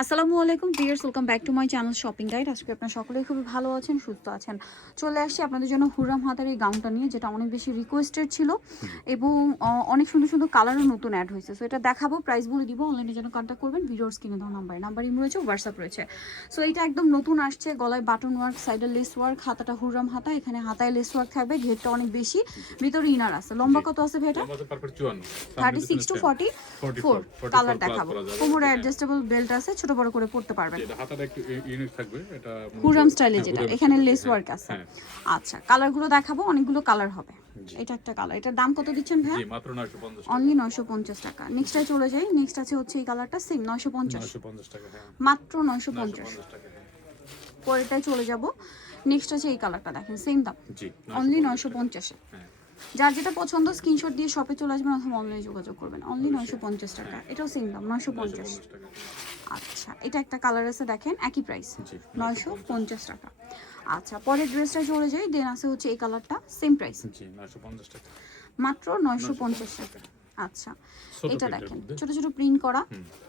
আসসালামু আলাইকুম viewers, welcome back to my channel shopping guide. আজকে আপনারা সকলেই খুবই ভালো আছেন, সুস্থ আছেন। চলে আসছি আপনাদের জন্য হুররাম হাতার এই গাউনটা নিয়ে, যেটা অনেক বেশি রিকোয়েস্টেড ছিল এবং অনেক সুন্দর সুন্দর কালারও নতুন অ্যাড হয়েছে। সো এটা দেখাবো, প্রাইস বলে দিব। অনলাইনের জন্য কন্ট্যাক্ট করবেন, ভিডিওর স্ক্রিনে দেওয়া নাম্বার ইমো রয়েছে, হোয়াটসঅ্যাপ রয়েছে। সো এটা একদম নতুন আসছে, গলায় বাটন ওয়ার্ক, সাইডে লেস ওয়ার্ক, হাতাটা হুররাম হাতা, এখানে হাতায় লেস ওয়ার্ক থাকবে, ঘেরটা অনেক বেশি, ভিতরে ইনার আছে। লম্বা কত আছে ভাইটা? 36 to 44 কালার দেখাবো। কোমরে অ্যাডজাস্টেবল বেল্ট আছে, ছোট বড় করে পড়তে পারবেন। এটা হাতাটা একটু ইউনিক থাকবে, এটা হুররাম স্টাইলে যেটা, এখানে লেস ওয়ার্ক আছে। হ্যাঁ। আচ্ছা, কালারগুলো দেখাবো, অনেকগুলো কালার হবে। এটা একটা কালার, এটার দাম কত দিচ্ছেন ভাই? জি মাত্র 950 টাকা। অনলি 950 টাকা। নেক্সটে চলে যাই, নেক্সট আছে হচ্ছে এই কালারটা, সেম 950 টাকা। হ্যাঁ মাত্র 950 টাকা। হ্যাঁ পরেরটায় চলে যাব। নেক্সট আছে এই কালারটা, দেখেন সেম দাম, জি অনলি 950 এ। হ্যাঁ যার যেটা পছন্দ স্ক্রিনশট দিয়ে শপে চলে আসবেন অথবা অনলাইনে যোগাযোগ করবেন। অনলি 950 টাকা, এটাও সেম দাম 950 টাকা। আচ্ছা, এটা একটা কালার আছে, দেখেন একই প্রাইস জি 950 টাকা। আচ্ছা, পরের ড্রেসটা চলে যাই, দেন আছে হচ্ছে এই কালারটা, সেম প্রাইস জি 950 টাকা। মাত্র 950 টাকা। আচ্ছা, ছোট এটা প্রিন্টের দেখেন মধ্যে। ছোট ছোট প্রিন্ট করা,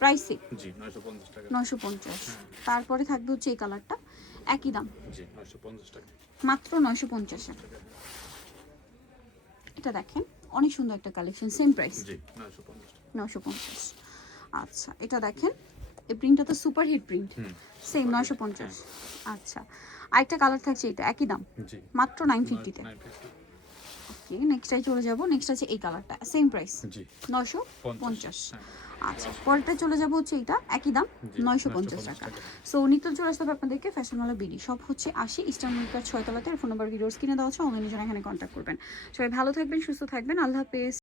প্রাইসে জি 950 টাকা। 950। তারপরে থাকবে হচ্ছে এই কালারটা, একই দাম জি 950 টাকা। মাত্র 950 এ। এটা দেখেন অনেক সুন্দর একটা কালেকশন, সেম প্রাইস জি 950 টাকা। 950। আচ্ছা, এটা দেখেন, এই প্রিন্টটা তো সুপার হিট প্রিন্ট, সেম 950। আচ্ছা, আরেকটা কালার থাকছে, এটা একই দাম জি মাত্র 950 তে। 950 ওকে, নেক্সটটাই চলে যাব। নেক্সট আছে এই কালারটা, সেম প্রাইস জি 950। হ্যাঁ আচ্ছা, পরেরটা চলে যাব হচ্ছে এটা, একই দাম জি 950 টাকা। সো নিত্য চলে আসতে হবে আপনাদেরকে ফ্যাশনওয়ালা বিডি সব হচ্ছে 80 ইস্টার্ন মার্কেট 6 তলাতে। ফোন নাম্বার ভিডিওস কিনে দেওয়া হচ্ছে, অনলাইনে যারা এখানে কন্ট্যাক্ট করবেন। সবাই ভালো থাকবেন, সুস্থ থাকবেন, আল্লাহ হাফেজ।